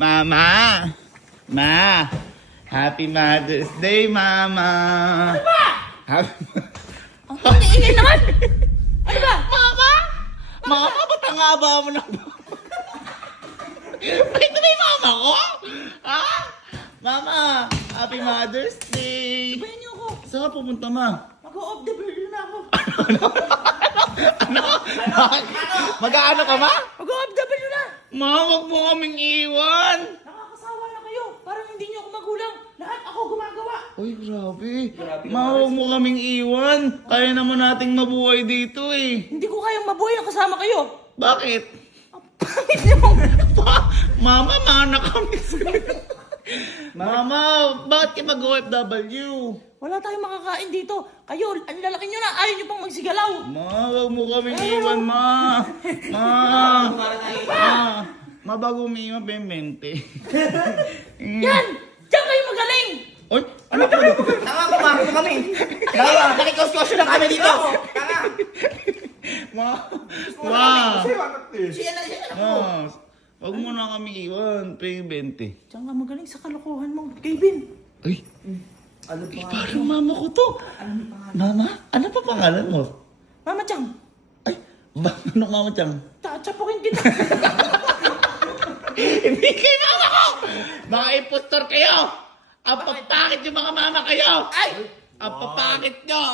Mama! Ma! Happy Mother's Day, Mama! Ano ba? Happy... Ang ingay naman! Ano ba? Mama! Mama, ba't ang haba mo na? Ay, ito na yung mama ko? Ha? Mama! Happy Mother's Day! Sabayan niyo ako. Saan ka pupunta, ma? Mag-off the blue na ako. Ano? Mag-aano ka, ma? Mag-off the blue na. Ma, wag mo kaming iwan! Nakakasawa na kayo. Parang hindi niyo ako magulang. Lahat ako gumagawa. Uy, grabe. Ma, wag mo kaming iwan. Kaya naman nating mabuhay dito eh. Hindi ko kayang mabuhay na kasama kayo. Bakit? Pangit niyo. Mama, mana kami sa'yo. Mama, bakit ka mag-OFW? Wala tayong makakain dito. Kayo, ang lalaki niyo na. Ayaw niyo pang magsigalaw. Ma, wag mo kaming iwan, ma. Ma. Ma, bago umiiwan, 20. Yan! Diyan kayo magaling! Uy, ano ka? Tanga, pumasok na kami. Dalawa, nakikosyo lang kami dito. Tanga. Ma. Ma. Siya na. Ma. Wag mo na kami iwan, 20. Diyan ka magaling sa kalokohan mo, Kevin. Ay, Ano pa? parang mama ko to. Mama, ano pa pangalan mo? Mama Chang, Ay, ano mama Chang? tatsapukin kita. Hindi kayo mama ko! Mga impostor kayo! Ang papakit yung mga mama kayo! Ay! Ang papakit nyo!